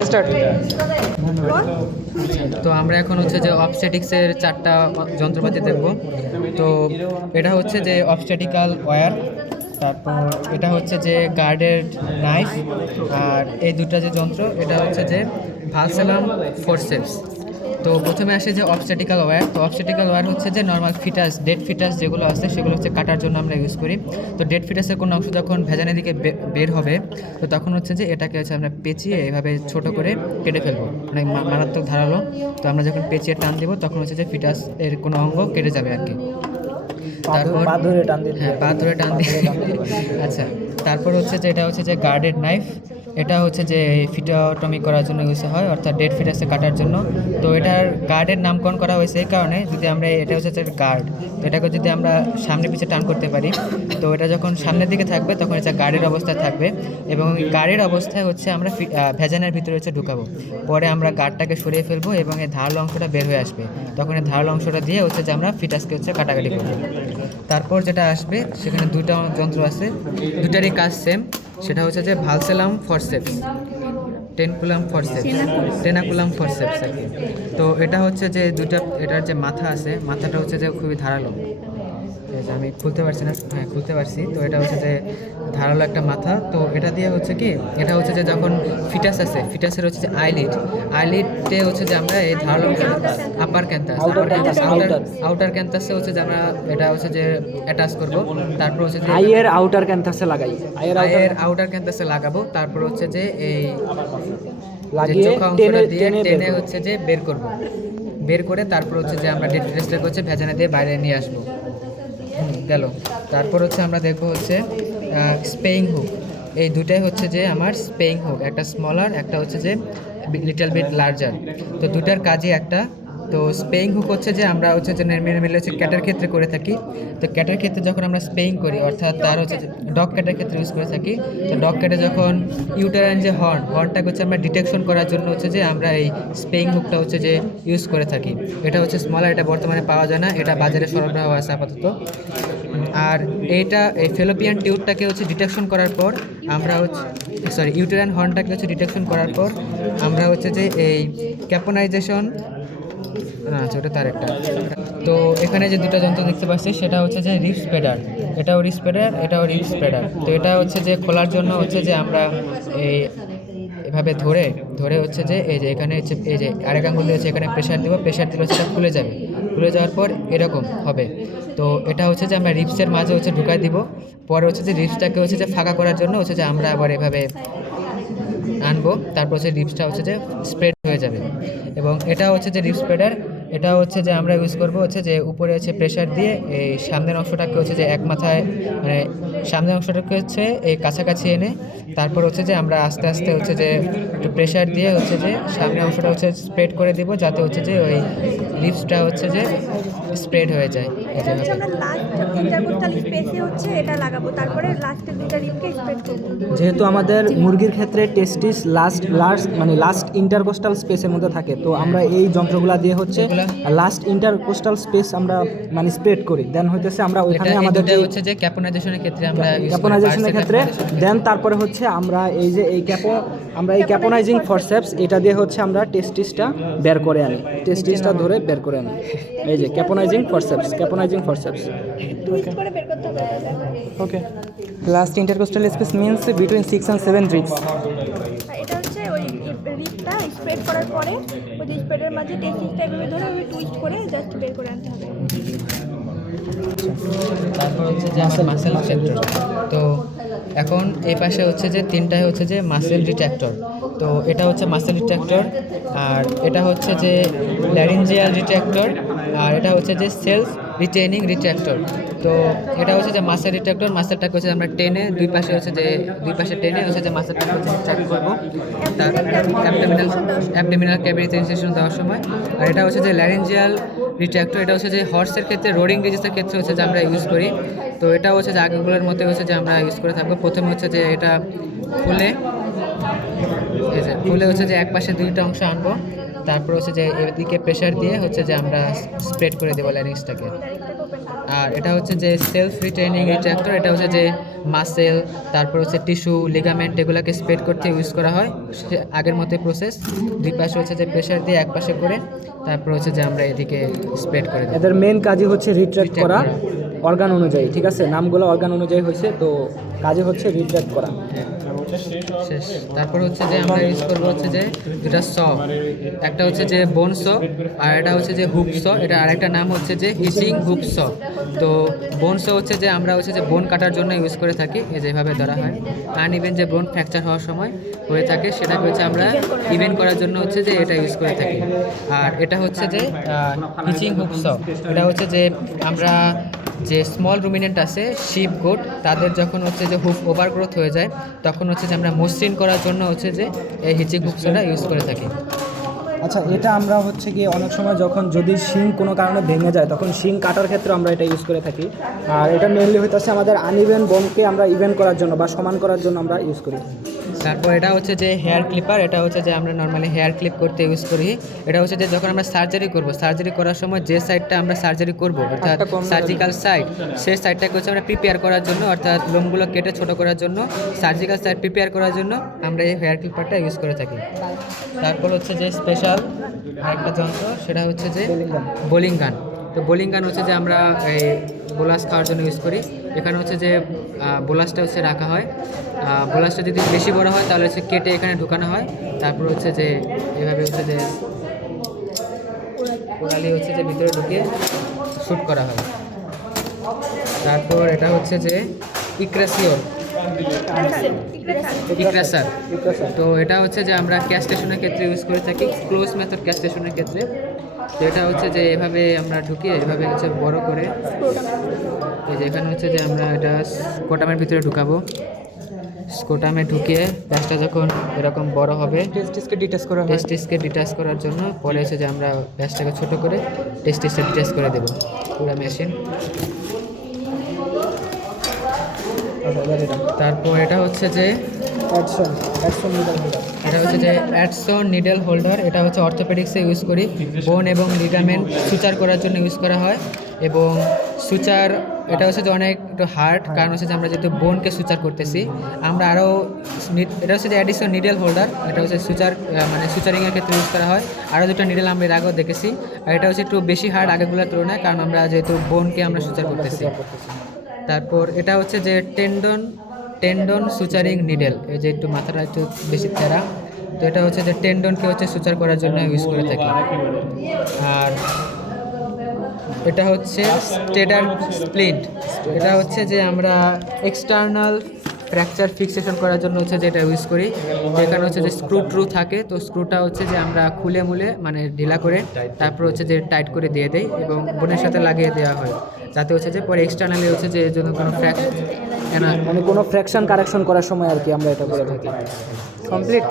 Start. তো আমরা এখন হচ্ছে যে অবস্ট্যাটিক্সের 4টা যন্ত্রপাতি দেখব। তো এটা হচ্ছে যে অবস্ট্যাটিক্যাল ওয়্যার, তারপর এটা হচ্ছে যে গার্ডেড নাইফ, আর এই দুটো যে যন্ত্র এটা হচ্ছে যে ভালসেলাম ফোরসেপস। তো প্রথমে আসে যে অবস্ট্যাটিক্যাল ওয়্যার। তো অবস্ট্যাটিক্যাল ওয়্যার হচ্ছে যে নর্মাল ফিটাস, ডেড ফিটাস যেগুলো আছে সেগুলো হচ্ছে কাটার জন্য আমরা ইউজ করি। তো ডেড ফিটাসের কোনো অংশ যখন ভেজানের দিকে বের হবে, তো তখন হচ্ছে যে এটাকে হচ্ছে আমরা পেঁচিয়ে এভাবে ছোট করে কেটে ফেলবো, মানে মারাত্মক ধারালো। তো আমরা যখন পেঁচিয়ে টান দেবো তখন হচ্ছে যে ফিটাস এর কোনো অঙ্গ কেটে যাবে আর কি। তারপর পা ধরে টান দিতে হ্যাঁ, পা ধরে টান দিয়ে আচ্ছা। তারপর হচ্ছে যে এটা হচ্ছে যে গার্ডেড নাইফ। এটা হচ্ছে যে ফিটাটমি করার জন্য ইউজ হয়, অর্থাৎ ডেড ফিটাসে কাটার জন্য। তো এটার গার্ডের নামকরণ করা হয়েছে এই কারণে, যদি আমরা এটা হচ্ছে যে গার্ড, তো এটাকে যদি আমরা সামনে পিছে টান করতে পারি, তো এটা যখন সামনের দিকে থাকবে তখন এটা গার্ডের অবস্থায় থাকবে, এবং গার্ডের অবস্থায় হচ্ছে আমরা ভেজানের ভিতরে হচ্ছে ঢুকাবো। পরে আমরা গার্ডটাকে সরিয়ে ফেলবো এবং এই ধারালো অংশটা বের হয়ে আসবে। তখন এই ধারালো অংশটা দিয়ে হচ্ছে যে আমরা ফিটাসকে হচ্ছে কাটাকাটি করবো। তারপর যেটা আসবে সেখানে দুটো যন্ত্র আছে, দুটারই কাজ সেম। সেটা হচ্ছে যে ভালসেলাম ফরসেপস, টেনাকুলাম ফরসেপস আর কি। তো এটা হচ্ছে যে দুটা, এটার যে মাথা আছে মাথাটা হচ্ছে যে খুবই ধারালো। এই যে আমি খুলতে পারছি না, হ্যাঁ খুলতে পারছি। তো এটা হচ্ছে যে ধারালো একটা মাথা। তো এটা দিয়ে হচ্ছে কি, এটা হচ্ছে যে যখন ফিটাস আছে, ফিটাসের হচ্ছে যে আইলিডে হচ্ছে যে আমরা এই ধারালো আপার ক্যান্থাস, আউটার ক্যান্থাসে হচ্ছে যে আমরা এটা হচ্ছে যে অ্যাটাচ করব। তারপর হচ্ছে যে আইয়ের আউটার ক্যান্থাসে লাগাই, আইয়ের আউটার ক্যান্থাসে লাগাবো। তারপর হচ্ছে যে এই লাগিয়ে চোখা অংশটা দিয়ে টেনে টেনে হচ্ছে যে বের করব। বের করে তারপর হচ্ছে যে আমরা ডেড ফিটাসটাকে হচ্ছে ভেজানা দিয়ে বাইরে নিয়ে আসবো। গেল। তারপর হচ্ছে আমরা দেখবো হচ্ছে স্পেইং হুক। এই দুটাই হচ্ছে যে আমার স্পেইং হুক, একটা স্মলার, একটা হচ্ছে যে লিটল বিট লার্জার। তো দুটার কাজই একটা। তো স্পেইং হুক হচ্ছে যে আমরা হচ্ছে যে নর্মালি হচ্ছে ক্যাটের ক্ষেত্রে করে থাকি। তো ক্যাটের ক্ষেত্রে যখন আমরা স্পেইং করি, অর্থাৎ তার হচ্ছে ডগ ক্যাটের ক্ষেত্রে ইউজ করে থাকি। তো ডগ ক্যাটে যখন ইউটেরাইন যে হর্নটাকে হচ্ছে আমরা ডিটেকশন করার জন্য হচ্ছে যে আমরা এই স্পেইং হুকটা হচ্ছে যে ইউজ করে থাকি। এটা হচ্ছে স্মলার, এটা বর্তমানে পাওয়া যায় না, এটা বাজারে সরবরাহ আছে আপাতত। আর এইটা এই ফেলোপিয়ান টিউবটাকে হচ্ছে ডিটেকশন করার পর আমরা হচ্ছে ইউটেরাইন হর্নটাকে হচ্ছে ডিটেকশন করার পর আমরা হচ্ছে যে এই ক্যাপোনাইজেশন, না আচ্ছা ওটা তার একটা। তো এখানে যে দুটো যন্ত্র দেখতে পাচ্ছি সেটা হচ্ছে যে রিপ স্প্রেডার, এটাও রিপ স্প্রেডার, এটাও রিপ স্প্রেডার। তো এটা হচ্ছে যে খোলার জন্য হচ্ছে যে আমরা এই এভাবে ধরে ধরে হচ্ছে যে এই যে এখানে হচ্ছে এই যে আরেক আঙুল দিয়ে হচ্ছে এখানে প্রেশার দিব, প্রেশার দিলে সেটা খুলে যাবে, খুলে যাওয়ার পর এরকম হবে। তো এটা হচ্ছে যে আমরা রিপসের মাঝে হচ্ছে ঢুকাই দিব। পরে হচ্ছে যে রিপসটাকে হচ্ছে যে ফাঁকা করার জন্য হচ্ছে যে আমরা আবার এভাবে আনবো, তারপর হচ্ছে রিপসটা হচ্ছে যে স্প্রেড হয়ে যাবে। এবং এটা হচ্ছে যে রিপ স্প্রেডার, এটা হচ্ছে যে আমরা ইউজ করবো হচ্ছে যে উপরে হচ্ছে প্রেশার দিয়ে এই সামনের অংশটাকে হচ্ছে যে এক মাথায়, মানে সামনের অংশটাকে হচ্ছে এই কাছাকাছি এনে তারপর হচ্ছে যে আমরা আস্তে আস্তে হচ্ছে যে একটু প্রেশার দিয়ে হচ্ছে যে সামনের অংশটা হচ্ছে স্প্রেড করে দিব, যাতে হচ্ছে যে ওই লিপসটা হচ্ছে যে স্প্রেড হয়ে যায়। এটা হচ্ছে আমরা লাস্ট ইন্টারকোস্টাল স্পেসে হচ্ছে এটা লাগাবো, তারপরে লাস্টের দুইটা রিপকে স্প্রেড করব। যেহেতু আমাদের মুরগির ক্ষেত্রে টেস্টিস লাস্ট ইন্টারকোস্টাল স্পেসের মধ্যে থাকে, তো আমরা এই যন্ত্রগুলা দিয়ে হচ্ছে লাস্ট ইন্টারকোস্টাল স্পেস আমরা মানে স্প্রেড করি। দেন হইতেছে আমরা ওইখানে আমাদের যে হচ্ছে যে ক্যাপোনাইজেশনের ক্ষেত্রে আমরা ক্যাপোনাইজেশনের ক্ষেত্রে দেন তারপরে হচ্ছে আমরা এই যে এই ক্যাপোনাইজিং ফরসেপস, এটা দিয়ে হচ্ছে আমরা টেস্টিসটা বের করে আনি, টেস্টিসটা ধরে বের করে আনি। এই যে ক্যাপোনাইজিং ফরসেপস টুইস্ট করে বের করতে হবে। Okay. Last intercostal space means between 6 and 7 ribs. এটা হচ্ছে ওই রিপটা স্প্রেড করার পরে ওই যে স্প্রেডের মাঝে টেস্টিসটা এভাবে ধরে ওই টুইস্ট করে জাস্ট বের করে আনতে হবে। তারপর হচ্ছে যে আমার মাসেল সেক্টর। তো এখন এই পাশে হচ্ছে যে তিনটায় হচ্ছে যে মাসেল রিট্র্যাক্টর। তো এটা হচ্ছে মাসেল রিট্র্যাক্টর, আর এটা হচ্ছে যে ল্যারিঞ্জিয়াল রিট্র্যাক্টর, আর এটা হচ্ছে যে সেলফ রিটেইনিং রিট্র্যাক্টর। তো এটা হচ্ছে যে মাসেল রিট্র্যাক্টর, মাসেলটাকে হচ্ছে আমরা টেনে দুই পাশে টেনে হচ্ছে যে মাসেলটাকে হচ্ছে রিট্র্যাক্ট করবো তার অ্যাবডোমিনাল ক্যাভিটিতে ইনসেকশন দেওয়ার সময়। আর এটা হচ্ছে যে ল্যারিঞ্জিয়াল রিট্র্যাক্টর, এটা হচ্ছে যে হর্সের ক্ষেত্রে, রোডিং ডিজিজের ক্ষেত্রে হচ্ছে যে আমরা ইউজ করি। তো এটা হচ্ছে যে আগেগুলোর মধ্যে হচ্ছে যে আমরা ইউজ করে থাকবো। প্রথমে হচ্ছে যে এটা খুলে হচ্ছে যে এক পাশে দুইটা অংশ আনবো, তারপর হচ্ছে যে এদিকে প্রেশার দিয়ে হচ্ছে যে আমরা স্প্রেড করে দেবো ল্যারিংসটাকে। আর এটা হচ্ছে যে সেলফ রিটেইনিং রিট্র্যাক্টর, এটা হচ্ছে যে মাসেল, তারপর হচ্ছে টিস্যু, লিগামেন্ট এগুলোকে স্প্রেড করতে ইউজ করা হয়। আগের মতোই প্রসেস, দুই পাশে হচ্ছে যে প্রেশার দিয়ে এক পাশে করে তারপর হচ্ছে যে আমরা এদিকে স্প্রেড করে দিই। এদের মেন কাজই হচ্ছে রিট্রাক্ট করা অর্গান অনুযায়ী, ঠিক আছে, নামগুলো অর্গান অনুযায়ী হয়েছে, তো কাজে হচ্ছে রিট্রাক্ট করা। শেষ। তারপর হচ্ছে যে আমরা ইউজ করবো হচ্ছে যে দুটা স, একটা হচ্ছে যে বোন স আর এটা হচ্ছে যে হুপ স, এটা আরেকটা নাম হচ্ছে যে হিচিং হুপ স। তো বোন স হচ্ছে যে আমরা হচ্ছে যে বোন কাটার জন্য ইউজ করে থাকি, এই যেভাবে ধরা হয় আনইভেন যে বোন ফ্র্যাকচার হওয়ার সময় হয়ে থাকে সেটাকে হচ্ছে আমরা ইভেন করার জন্য হচ্ছে যে এটা ইউজ করে থাকি। আর এটা হচ্ছে যে হিচিং হুপ স, এটা হচ্ছে যে আমরা যে স্মল রুমিনেন্ট আছে শিপ, গোট, তাদের যখন হচ্ছে যে হুপ ওভারগ্রোথ হয়ে যায় তখন হচ্ছে যে আমরা মসৃণ করার জন্য হচ্ছে যে এই হিচিং হুপসটা ইউজ করে থাকি। আচ্ছা, এটা আমরা হচ্ছে গিয়ে অনেক সময় যখন যদি শিং কোনো কারণে ভেঙে যায় তখন শিং কাটার ক্ষেত্রে আমরা এটা ইউজ করে থাকি। আর এটা মেনলি হইতেছে আমাদের আনইভেন বোনকে আমরা ইভেন করার জন্য বা সমান করার জন্য আমরা ইউজ করি। তারপর এটা হচ্ছে যে হেয়ার ক্লিপার, এটা হচ্ছে যে আমরা নর্মালি হেয়ার ক্লিপ করতে ইউজ করি। এটা হচ্ছে যে যখন আমরা সার্জারি করব, সার্জারি করার সময় যে সাইডটা আমরা সার্জারি করব অর্থাৎ সার্জিক্যাল সাইড, সেই সাইডটাকে হচ্ছে আমরা প্রিপেয়ার করার জন্য অর্থাৎ লোমগুলো কেটে ছোটো করার জন্য, সার্জিক্যাল সাইড প্রিপেয়ার করার জন্য আমরা এই হেয়ার ক্লিপারটা ইউজ করে থাকি। তারপর হচ্ছে যে স্পেশাল আরেকটা যন্ত্র, সেটা হচ্ছে যে বোলিং গান। তো বোলিং গান হচ্ছে যে আমরা এই বোলাস খাওয়ার জন্য ইউজ করি। এখানে হচ্ছে যে বোলাসটা হচ্ছে রাখা হয়, বোলাসটা যদি বেশি বড় হয় তাহলে হচ্ছে কেটে এখানে ঢুকানো হয়, তারপর হচ্ছে যে এভাবে হচ্ছে যে কোড়ালি হচ্ছে যে ভিতরে ঢুকিয়ে শ্যুট করা হয়। তারপর এটা হচ্ছে যে ইক্রাসিওর, ইক্রাসার। তো এটা হচ্ছে যে আমরা ক্যাস্টেশনের ক্ষেত্রে ইউজ করে থাকি, ক্লোজ মেথড ক্যাস্টেশনের ক্ষেত্রে। তো এটা হচ্ছে যে এভাবে আমরা ঢুকিয়ে এভাবে হচ্ছে বড় করে, এই যে এখানে হচ্ছে যে আমরা এটা স্কোটামের ভিতরে ঢুকাবো, স্কোটামে ঢুকিয়ে প্যাচটা যখন এরকম বড় হবে টেস্টিসকে ডিটাচ করা হয়। টেস্টিসকে ডিটাচ করার জন্য পরে হচ্ছে যে আমরা প্যাচটাকে ছোট করে টেস্টিসটা ডিটাচ করে দেবো পুরো মেশিন। তারপর এটা হচ্ছে যে এটা হচ্ছে যে অ্যাডসন নিডেল হোল্ডার, এটা হচ্ছে অর্থোপেডিক্সে ইউজ করি, বোন এবং লিগামেন্ট সুচার করার জন্য ইউজ করা হয়। এবং সুচার এটা হচ্ছে যে অনেক একটু হার্ড, কারণ হচ্ছে যে আমরা যেহেতু বোনকে সুচার করতেছি আমরা আরও, এটা হচ্ছে যে অ্যাডিশন নিডেল হোল্ডার, এটা হচ্ছে সুচার মানে সুচারিংয়ের ক্ষেত্রে ইউজ করা হয়। আরও দুটো নিডেল আমরা এর আগেও দেখেছি, আর এটা হচ্ছে একটু বেশি হার্ড আগেগুলোর তুলনায়, কারণ আমরা যেহেতু বোনকে আমরা সুচার করতেছি। তারপর এটা হচ্ছে যে টেন্ডন সুচারিং নিডেল, এই যে একটু মাথাটা একটু বেশি তেরা, তো এটা হচ্ছে যে টেন্ডনকে হচ্ছে সুচার করার জন্য ইউজ করে থাকি। আর এটা হচ্ছে স্টেডার স্প্লিন্ট, এটা হচ্ছে যে আমরা এক্সটার্নাল ফ্র্যাকচার ফিক্সেশন করার জন্য হচ্ছে যে এটা ইউজ করি। এখানে হচ্ছে যে স্ক্রু ট্রু থাকে, তো স্ক্রুটা হচ্ছে যে আমরা খুলে মুলে মানে ঢিলা করে তারপর হচ্ছে যে টাইট করে দিয়ে দেই এবং বোনের সাথে লাগিয়ে দেওয়া হয়, যাতে হচ্ছে যে পরে এক্সটার্নালি হচ্ছে যে এর জন্য কোনো মানে কোনো ফ্র্যাকশন কারেকশন করার সময় আর কি আমরা এটা করে থাকি। কমপ্লিট।